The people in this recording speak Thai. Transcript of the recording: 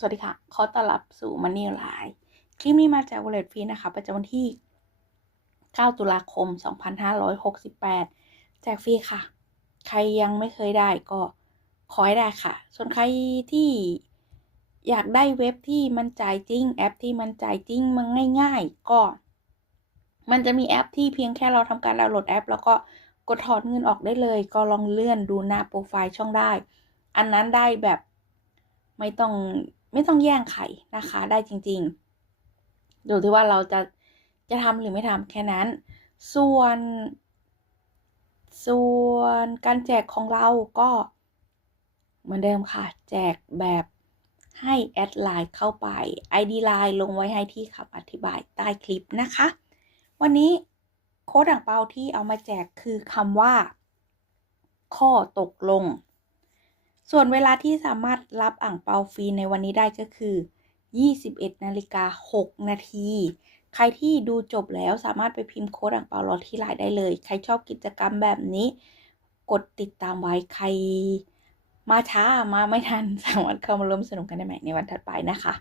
สวัสดีค่ะ ขอต้อนรับสู่ Money Line คลิปนี้มาจาก Wallet Fee นะคะ ประจำวันที่ 9 ตุลาคม 2568 แจกฟรีค่ะ ใครยังไม่เคยได้ก็ขอให้ได้ค่ะ ส่วนใครที่อยากได้เว็บที่มันจ่ายจริง แอปที่มันจ่ายจริงมันง่าย ๆ ก็ มันจะมีแอปที่เพียงแค่เราทำการดาวน์โหลดแอป แล้วก็กดถอนเงินออกได้เลย ก็ลองเลื่อนดูหน้าโปรไฟล์ช่องได้ อันนั้นได้แบบไม่ต้อง ไม่ต้องแย่งใครนะคะ ได้จริงๆอยู่ที่ว่าเราจะจะทำหรือไม่ทำแค่นั้น ส่วน ส่วนการแจกของเราก็เหมือนเดิมค่ะ แจกแบบให้แอดไลน์เข้าไป ID ไลน์ลงไว้ให้ที่คำอธิบายใต้คลิปนะคะ วันนี้โค้ดอ่างเปาที่เอามาแจกคือคำว่า ข้อตกลง ส่วนเวลาที่สามารถรับอ่างเปาฟรีในวันนี้ได้ก็คือ 21นาฬิกา6นาที ใครที่ดูจบแล้วสามารถไปพิมพ์โค้ดอ่างเปารอที่ไลน์ได้เลย ใครชอบกิจกรรมแบบนี้ กดติดตามไว้ใครมาช้ามาไม่ทันสามารถเข้ามาร่วมสนุกกันได้ใหม่ในวันถัดไปนะคะ